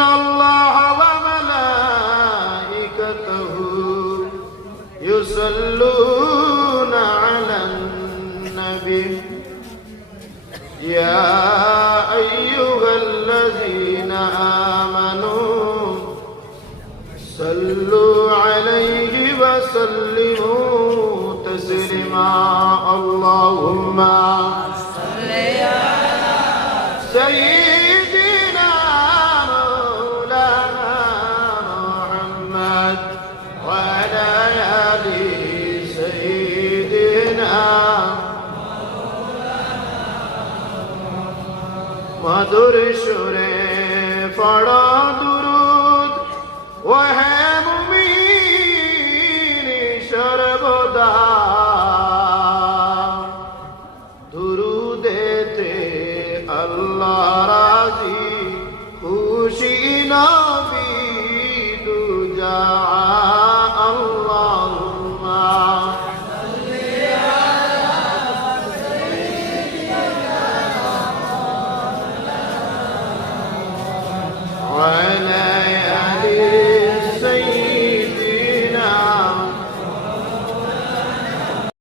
الله وملائكته يصلون على النبي يا أيها الذين آمنوا صلوا عليه وسلموا تسليما اللهم صل على سيدنا مولانا محمد وعلى آل سيدنا মধুর সুরে পড়ো দুরূদ ওহে